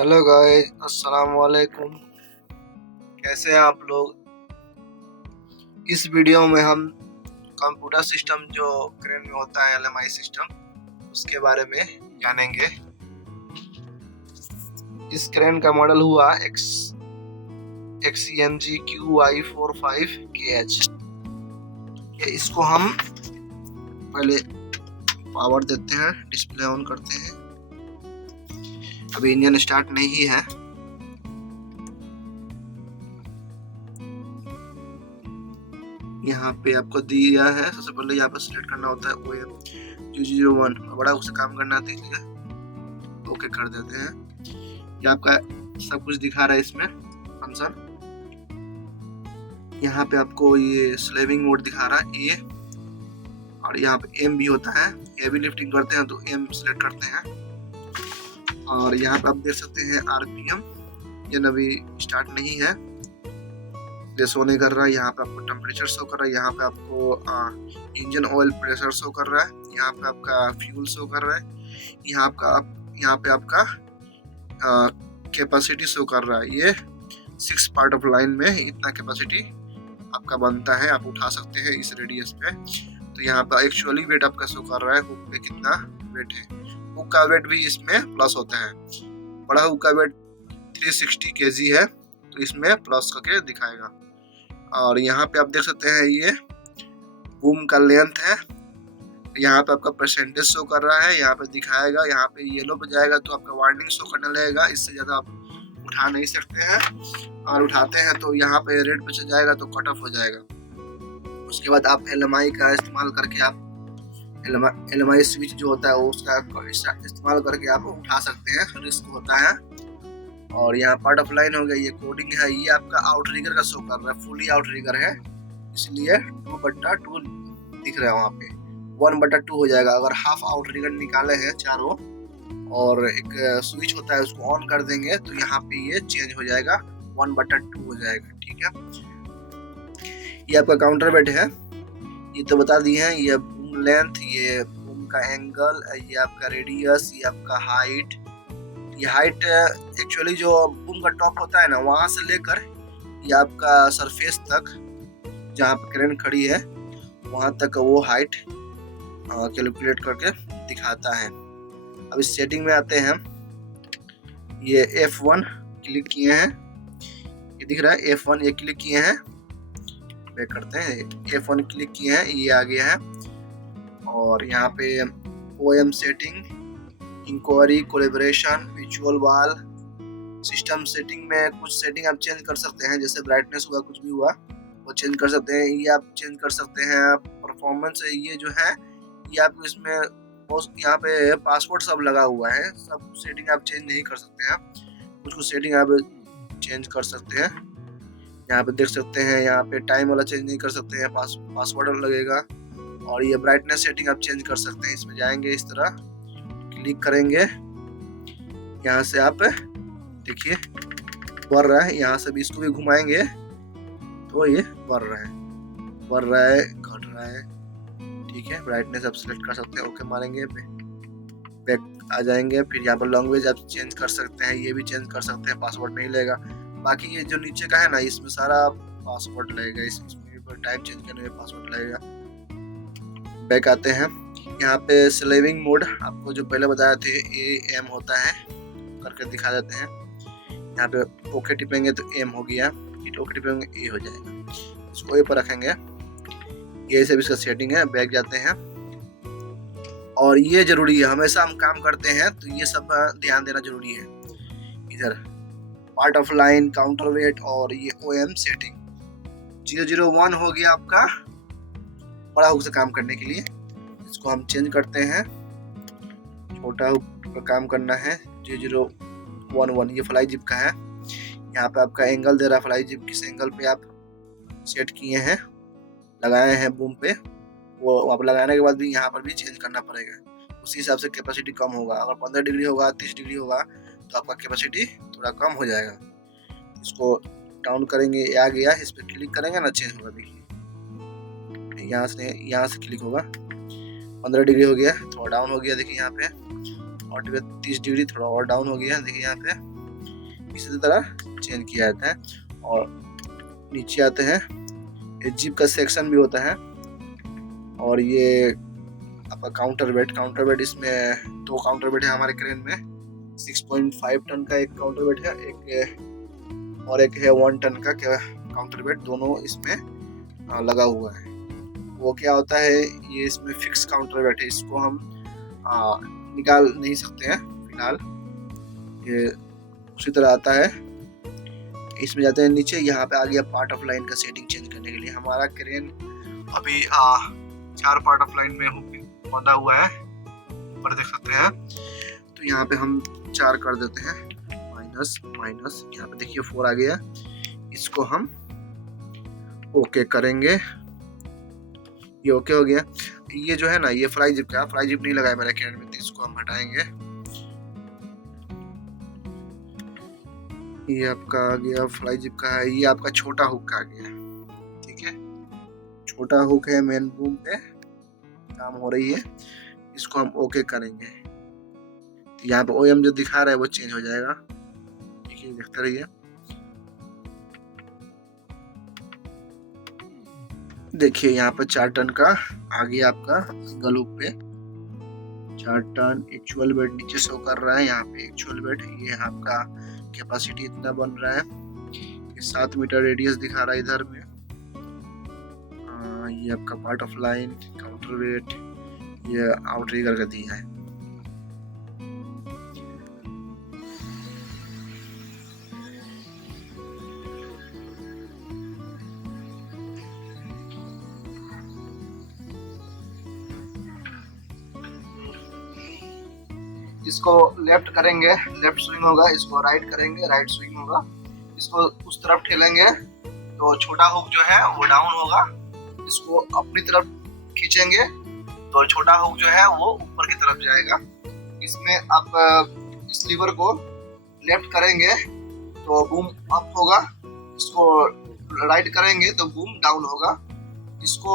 Hello guys, अस्सलाम वालेकुम। कैसे हैं आप लोग? इस वीडियो में हम कंप्यूटर सिस्टम जो क्रेन में होता है, एलएमआई सिस्टम, उसके बारे में जानेंगे। इस क्रेन का मॉडल हुआ XCMG QI45KH। इसको हम पहले पावर देते हैं, डिस्प्ले ऑन करते हैं। अभी इंजन स्टार्ट नहीं है। यहाँ पे आपको दिया है, सबसे पहले यहाँ पे सिलेक्ट करना होता है OM001, बड़ा उससे काम करना है, इसलिए ओके कर देते हैं। ये आपका सब कुछ दिखा रहा है इसमें फंक्शन। यहाँ पे आपको ये स्लेविंग मोड दिखा रहा है ए, और यहाँ पे एम भी होता है। हेवी लिफ्टिंग करते हैं तो एम सिलेक्ट करते हैं। और यहाँ पे आप देख सकते हैं आरपीएम, ये अभी स्टार्ट नहीं है, शो नहीं कर रहा है। यहाँ पे आपको टेम्परेचर शो कर रहा है, यहाँ पे आपको इंजन ऑयल प्रेशर शो कर रहा है, यहाँ पे आपका फ्यूल शो कर रहा है, यहाँ पे आपका कैपेसिटी शो कर रहा है। ये 6 पार्ट ऑफ लाइन में इतना कैपेसिटी आपका बनता है, आप उठा सकते हैं इस रेडियस पे। तो यहाँ पे एक्चुअली वेट आपका शो कर रहा है, हुक पे कितना वेट है। हुक का वेट भी इसमें प्लस होता है। बड़ा हुक का वेट 360 kg है, तो इसमें प्लस करके दिखाएगा। और यहाँ पे आप देख सकते हैं ये बूम का लेंथ है। यहाँ पे आपका परसेंटेज शो कर रहा है, यहाँ पे दिखाएगा। यहाँ पे येलो पे जाएगा तो आपका वार्निंग शो करने लगेगा, इससे ज्यादा आप उठा नहीं सकते हैं। और उठाते हैं तो यहाँ पे रेड पे चल जाएगा तो कट ऑफ हो जाएगा। उसके बाद आप एलएमआई का इस्तेमाल करके आप एलएमआई स्विच जो होता है उसका इस्तेमाल करके आप उठा सकते हैं, रिस्क होता है। और यहाँ पार्ट ऑफ लाइन हो गया, ये कोडिंग है। ये आपका आउटरिगर का शो कर रहा है, फुली आउटरिगर है, इसलिए 2/2 दिख रहा है। वहाँ पे 1/2 हो जाएगा अगर हाफ आउटरिगर निकाले हैं चारों, और एक स्विच होता है उसको ऑन कर देंगे तो यहाँ पे ये चेंज हो जाएगा, 1/2 हो जाएगा। ठीक है, ये आपका काउंटर वेट है, ये तो बता दिए हैं। ये बूम लेंथ, ये बूम का एंगल, ये आपका रेडियस, ये आपका हाइट। ये हाइट एक्चुअली जो बूम का टॉप होता है ना, वहां से लेकर ये आपका सरफेस तक जहाँ पे क्रेन खड़ी है वहां तक वो हाइट कैलकुलेट करके दिखाता है। अब इस सेटिंग में आते हैं। ये F1 क्लिक किए हैं, ये दिख रहा है F1, ये क्लिक किए हैं। बैक करते हैं, F1 क्लिक किए हैं, ये आ गया है। और यहाँ पे OM setting, inquiry, collaboration, visual wall, system setting में कुछ सेटिंग आप चेंज कर सकते हैं, जैसे ब्राइटनेस हुआ, कुछ भी हुआ वो चेंज कर सकते हैं। ये आप चेंज कर सकते हैं। परफॉर्मेंस ये जो है ये आप इसमें यहाँ पे पासवर्ड सब लगा हुआ है, सब सेटिंग आप चेंज नहीं कर सकते हैं। कुछ सेटिंग आप चेंज कर सकते हैं। यहाँ पे देख सकते हैं, यहाँ पे टाइम वाला चेंज नहीं कर सकते हैं, पासवर्ड लगेगा। और ये ब्राइटनेस सेटिंग आप चेंज कर सकते हैं। इसमें जाएंगे, इस तरह क्लिक करेंगे, यहाँ से आप देखिए बढ़ रहा है। यहाँ से भी इसको भी घुमाएंगे तो ये बढ़ रहा है, घट रहा है। ठीक है, ब्राइटनेस आप सिलेक्ट कर सकते हैं, ओके मारेंगे, बैक आ जाएंगे। फिर यहाँ पर लैंग्वेज आप चेंज कर सकते हैं, ये भी चेंज कर सकते हैं, पासवर्ड नहीं लेगा। बाकी ये जो नीचे का है ना, इसमें सारा पासवर्ड लगेगा, इसमें टाइम चेंज करने में पासवर्ड लगेगा। बैक आते हैं, यहाँ पे स्लेविंग मोड आपको जो पहले बताया थे AM होता है, करके दिखा देते हैं। यहाँ पे ओके टिपेंगे तो M हो गया, ओके टिपेंगे A हो जाएगा। इसको A पर रखेंगे, ये सब इसका सेटिंग है। बैक जाते हैं, और ये जरूरी है, हमेशा हम काम करते हैं तो ये सब ध्यान देना जरूरी है। इधर part of line, counter wait, और ये OM सेटिंग। 001 हो गया आपका बड़ा हुक से काम करने के लिए। इसको हम चेंज करते हैं, छोटा हुक का काम करना है। 0011 ये फ्लाई जिप का है। यहाँ पे आपका एंगल दे रहा है, फ्लाई जिप किस एंगल पे आप सेट किए हैं, लगाए हैं बूम पे, वो आप लगाने के बाद भी यहाँ पर भी चेंज करना पड़ेगा। उसी हिसाब से कैपेसिटी कम होगा। अगर 15 डिग्री होगा, 30 डिग्री होगा तो आपका कैपेसिटी थोड़ा कम हो जाएगा। इसको डाउन करेंगे, आ गया, इस पर क्लिक करेंगे ना, चेंज होगा। देखिए यहाँ से क्लिक होगा, 15 डिग्री हो गया, थोड़ा डाउन हो गया। देखिए यहाँ पे, और 30 डिग्री थोड़ा और डाउन हो गया। देखिए यहाँ पे इसी तरह चेंज किया जाता है। और नीचे आते हैं, ये जिप का सेक्शन भी होता है। और ये आपका काउंटर वेट इसमें 2 काउंटर वेट है हमारे क्रेन में। 6.5 टन का एक काउंटर वेट है, और एक है 1 टन का काउंटर वेट, दोनों इसमें लगा हुआ है। वो क्या होता है, ये इसमें फिक्स काउंटर वेट है, इसको हम निकाल नहीं सकते हैं फिलहाल। ये उसी तरह आता है। इसमें जाते हैं नीचे, यहाँ पे आ गया पार्ट ऑफ लाइन का सेटिंग चेंज करने के लिए। हमारा क्रेन अभी 4 पार्ट ऑफ लाइन में बंधा हुआ है, ऊपर देख सकते हैं। तो यहाँ पे हम 4 कर देते हैं, माइनस माइनस, यहाँ पे देखिए 4 आ गया। इसको हम ओके करेंगे, ये ओके हो गया। ये जो है ना, ये फ्लाई जिप नहीं लगा है मेरे क्रेन में, तो इसको हम हटाएंगे। ये आपका आ गया फ्लाई जिप का है, ये आपका छोटा हुक का आ गया, ठीक है। छोटा हुक है, मेन बूम पे काम हो रही है, इसको हम ओके करेंगे। यहाँ पे ओएम जो दिखा रहा है वो चेंज हो जाएगा, ठीक है, देखते रहिए। देखिए यहाँ पे 4 टन का आ गया आपका सिंगल हुक पे 4 टन। एक्चुअल वेट नीचे शो कर रहा है, यहाँ पे एक्चुअल वेट, ये आपका कैपेसिटी इतना बन रहा है। ये 7 मीटर रेडियस दिखा रहा है इधर में। ये आपका part of line, counter wait, ये आउटरिगर का दिया है। इसको लेफ्ट करेंगे, लेफ्ट स्विंग होगा, इसको राइट करेंगे, राइट स्विंग होगा। इसको उस तरफ ठेलेंगे तो छोटा हुक जो है वो डाउन होगा। इसको अपनी तरफ खींचेंगे तो छोटा हुक जो है वो ऊपर की तरफ जाएगा। इसमें आप इस लीवर को लेफ्ट करेंगे तो बूम अप होगा, इसको राइट करेंगे तो बूम डाउन होगा। इसको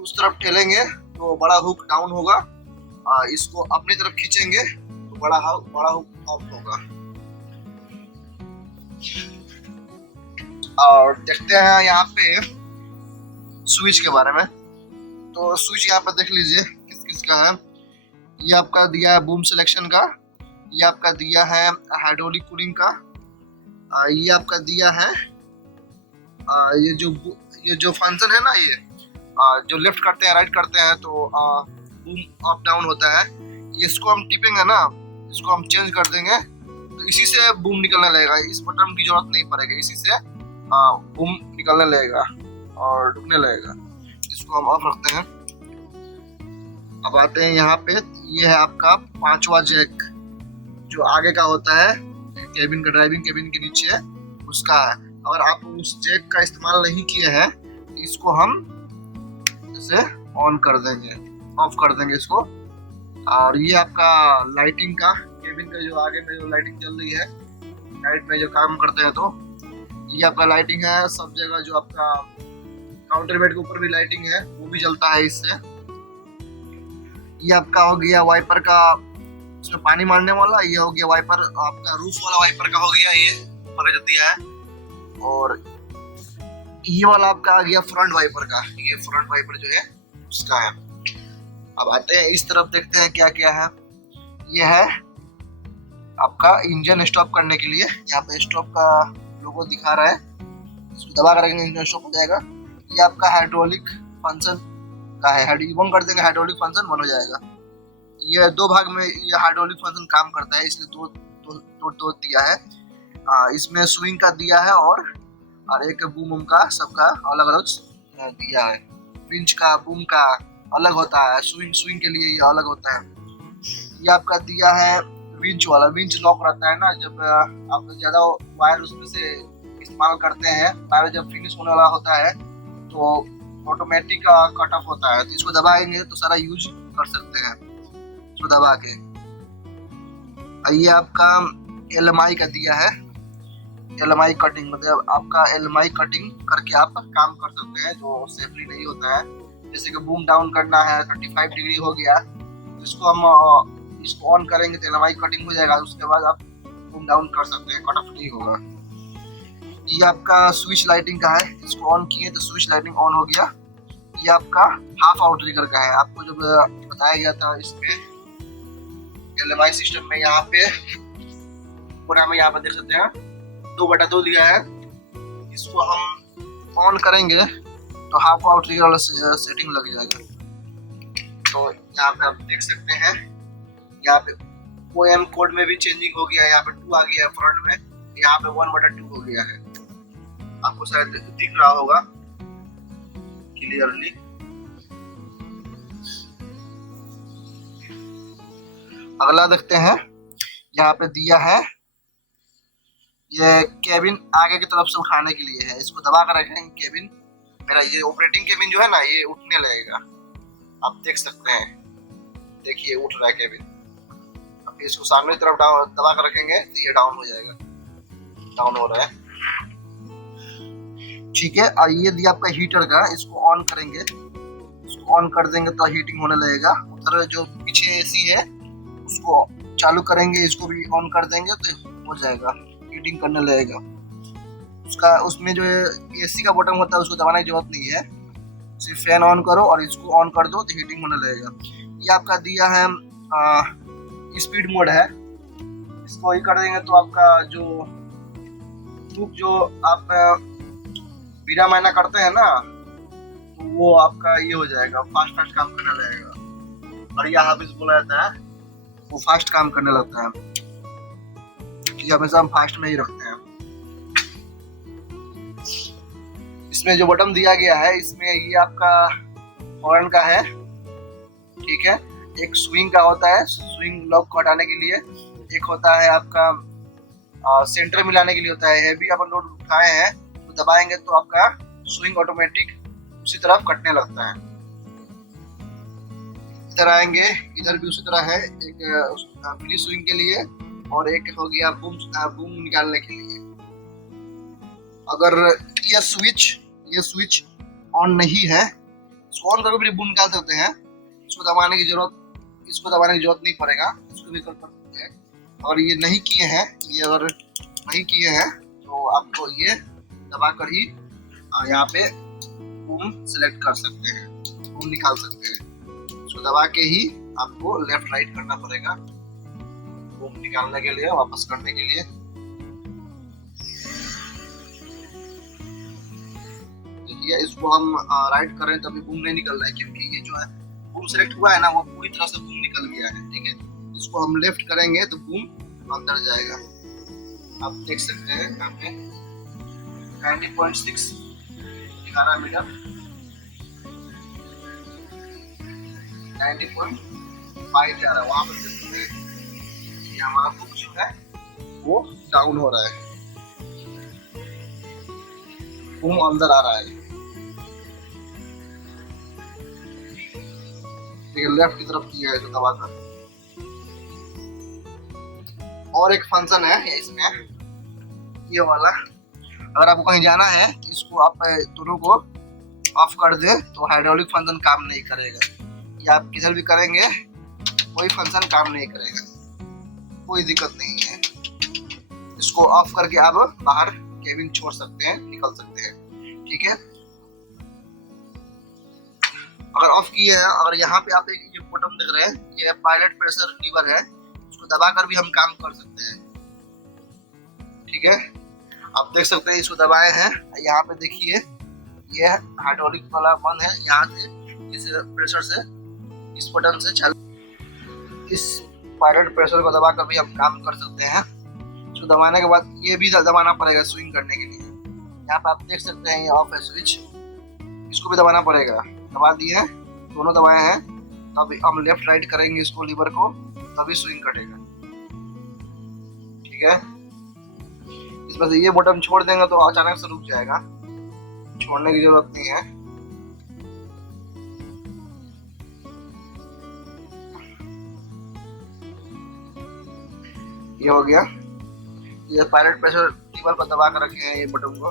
उस तरफ ठेलेंगे तो बड़ा हुक डाउन होगा, इसको अपनी तरफ खींचेंगे तो बड़ा हुक अप होगा। और देखते हैं यहाँ पे स्विच के बारे में। तो स्विच यहाँ पे देख लीजिए किस किस का है। ये आपका दिया है बूम सिलेक्शन का, ये आपका दिया है हाइड्रोलिक कूलिंग का, ये आपका दिया है ये जो फंक्शन है ना, ये जो लेफ्ट करते हैं राइट करते हैं तो बूम अप डाउन होता है। इसको हम टिपेंगे ना, इसको हम चेंज कर देंगे तो इसी से बूम निकलने लगेगा। इस बटन की जरूरत नहीं पड़ेगी, इसी से बूम निकलने लगेगा और रुकने लगेगा। इसको हम ऑफ रखते हैं। अब आते हैं यहाँ पे, ये है आपका 5वां जैक जो आगे का होता है, केबिन का, ड्राइविंग केबिन के नीचे उसका है। अगर आप उस जैक का इस्तेमाल नहीं किए हैं, इसको हम इसे ऑन कर देंगे, ऑफ कर देंगे इसको। और ये आपका लाइटिंग का, केबिन का जो आगे में जो लाइटिंग चल रही है, नाइट में जो काम करते हैं, तो ये आपका लाइटिंग है सब जगह। जो आपका काउंटर बेड के ऊपर भी लाइटिंग है, वो भी जलता है इससे। ये आपका हो गया वाइपर का, इसमें पानी मारने वाला। ये हो गया वाइपर, आपका रूफ वाला वाइपर का हो गया, ये ऊपर जो दिया है। और ये वाला आपका आ गया फ्रंट वाइपर का, ये फ्रंट वाइपर जो है उसका है। अब आते हैं इस तरफ, देखते हैं क्या क्या है। ये है आपका इंजन स्टॉप करने के लिए, यहाँ पे स्टॉप का लोगो दिखा रहा है, इसको दबा करेंगे इंजन स्टॉप हो जाएगा। ये आपका हाइड्रोलिक फंक्शन का है, ऑन कर देंगे हाइड्रोलिक फंक्शन बन हो जाएगा। ये 2 भाग में ये हाइड्रोलिक फंक्शन काम करता है, इसलिए दो दिया है। इसमें स्विंग का दिया है और एक बूम का, सबका अलग अलग दिया है। विंच का, बूम का अलग होता है, स्विंग के लिए ये अलग होता है। ये आपका दिया है विंच वाला, विंच लॉक रहता है ना, जब आप ज्यादा वायर उसमें से इस्तेमाल करते हैं, वायर जब फिनिश होने वाला होता है तो ऑटोमेटिक कट ऑफ होता है, तो इसको दबाएंगे तो सारा यूज कर सकते हैं इसको दबा के। ये आपका LMI का दिया है, LMI कटिंग, मतलब आपका LMI कटिंग करके आप काम कर सकते हैं, जो सेफली नहीं होता है। जैसे कि बूम डाउन करना है, 35 डिग्री हो गया, इसको हम इसको ऑन करेंगे तो LMI कटिंग हो जाएगा। उसके बाद आप बूम डाउन कर सकते हैं, कट ऑफ नहीं होगा। ये आपका स्विच लाइटिंग का है, इसको ऑन किए तो स्विच लाइटिंग ऑन हो गया। ये आपका हाफ आउट ट्रिगर का है, आपको जब बताया गया था इसमें LMI सिस्टम में, यहाँ पे पूरा में यहाँ पे देख सकते हैं 2/2 दिया है। इसको हम ऑन करेंगे तो हाफ आउट ट्रिगर वाला सेटिंग लग जाएगा। तो यहाँ पे आप देख सकते हैं, यहाँ पे OM कोड में भी चेंजिंग हो गया है, यहाँ पे 2 आ गया है फ्रंट में, यहाँ पे 1/2 हो गया है। आपको शायद दिख रहा होगा क्लियरली। अगला देखते हैं, यहाँ पे दिया है ये केबिन आगे की तरफ से उठाने के लिए है, इसको दबा कर रखेंगे। केबिन मेरा ये ऑपरेटिंग केबिन जो है ना, ये उठने लगेगा, आप देख सकते हैं, देखिए उठ रहा है केबिन। अब इसको सामने की तरफ दबा कर रखेंगे तो ये डाउन हो जाएगा, डाउन हो रहा है, ठीक है। और ये दिया आपका हीटर का, इसको ऑन करेंगे, इसको ऑन कर देंगे तो हीटिंग होने लगेगा। उधर जो पीछे AC है उसको चालू करेंगे, इसको भी ऑन कर देंगे तो हो जाएगा, हीटिंग करने लगेगा। उसका उसमें जो AC का बटन होता है उसको दबाने की जरूरत नहीं है, सिर्फ फैन ऑन करो और इसको ऑन कर दो तो हीटिंग होने लगेगा। ये आपका दिया है स्पीड मोड है, इसको ही कर देंगे तो आपका जो आप बिना मायना करते हैं ना, तो वो आपका ये हो जाएगा, फास्ट काम करने लगेगा। और यहाँ पे बोला जाता है वो फास्ट काम करने लगता है, ये हमेशा हम फास्ट में ही रखते हैं। इसमें जो बटन दिया गया है, इसमें ये आपका हॉर्न का है, ठीक है। एक स्विंग का होता है, स्विंग लॉक को हटाने के लिए। एक होता है आपका सेंटर मिलाने के लिए होता है। हैवी अपन लोड उठाए हैं तो दबाएंगे तो आपका स्विंग ऑटोमेटिक उसी तरफ कटने लगता है। इधर आएंगे, इधर भी उसी तरह है, एक फ्री स्विंग के लिए और एक हो गया बूम निकालने के लिए। अगर ये स्विच ऑन नहीं है, इसको ऑन करके भी बूम निकाल सकते हैं। इसको दबाने की जरूरत नहीं पड़ेगा, इसको भी कर सकते हैं। और ये नहीं किए हैं, ये अगर नहीं किए हैं तो आपको ये दबा कर ही यहाँ पे बूम सेलेक्ट कर सकते हैं, बूम निकाल सकते हैं। इसको दबा के ही आपको लेफ्ट राइट करना पड़ेगा बूम निकालने के लिए, वापस करने के लिए। देखिए, इसको हम राइट करें तभी बूम नहीं निकल रहा है, क्योंकि ये जो है बूम सेलेक्ट हुआ है ना, वो पूरी तरह से बूम निकल गया है, ठीक है। इसको हम लेफ्ट करेंगे तो बूम अंदर जाएगा। आप देख सकते हैं यहाँ पे 90.6 11 मीटर, 90.5 जा रहा है, वहां पर देख सकते हैं। ये हमारा बुक जो है वो डाउन हो रहा है, बूम अंदर आ रहा है। लेफ्ट की तरफ किया है जो दबाकर। और एक फंक्शन है इसमें, ये वाला, अगर आपको कहीं जाना है इसको आप दोनों को ऑफ कर दे तो हाइड्रोलिक फंक्शन काम नहीं करेगा। या आप किधर भी करेंगे कोई फंक्शन काम नहीं करेगा, कोई दिक्कत नहीं है। इसको ऑफ करके आप बाहर केबिन छोड़ सकते हैं, निकल सकते हैं, ठीक है। अगर ऑफ किए हैं, अगर यहाँ पे आप एक ये बटन देख रहे हैं, ये पायलट प्रेशर लीवर है, इसको दबाकर भी हम काम कर सकते हैं, ठीक है। आप देख सकते हैं, इसको दबाए हैं, यहाँ पे देखिए ये हाइड्रोलिक वाला बंद है, यहाँ से इस प्रेशर से, इस बटन से इस पायलट प्रेशर को दबाकर भी हम काम कर सकते हैं। इसको दबाने के बाद ये भी दबाना पड़ेगा स्विंग करने के लिए। यहाँ पे आप देख सकते हैं ये ऑफ है स्विच, इसको भी दबाना पड़ेगा। दबा दिए हैं, दोनों दबाए हैं, अब हम लेफ्ट राइट करेंगे इसको लीवर को, तभी स्विंग कटेगा, ठीक है। इसमें से ये बटन छोड़ देंगे तो अचानक से रुक जाएगा, छोड़ने की जरूरत नहीं है। ये हो गया, ये पायलट प्रेशर लीवर पर दबा कर रखे हैं ये बटन को,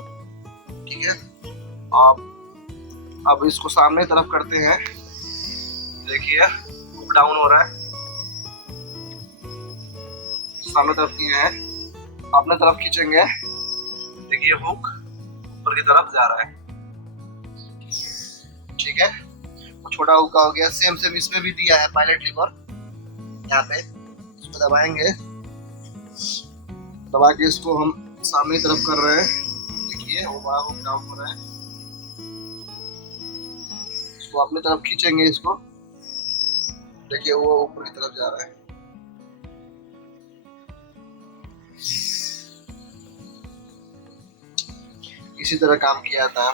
ठीक है। अब इसको सामने तरफ करते हैं, देखिए अप डाउन हो रहा है, सामने तरफ किए हैं, अपने तरफ खींचेंगे, देखिए हुक ऊपर की तरफ जा रहा है। ठीक है, वो छोटा हुक्का हो गया। सेम सेम इसमें भी दिया है पायलट लीवर, यहाँ पे इसको दबाएंगे, दबा के इसको हम सामने की तरफ कर रहे हैं। देखिए वो बड़ा हुक डाउन हो रहा है, इसको अपनी तरफ खींचेंगे, इसको देखिए वो ऊपर की तरफ जा रहा है। इसी तरह काम किया था।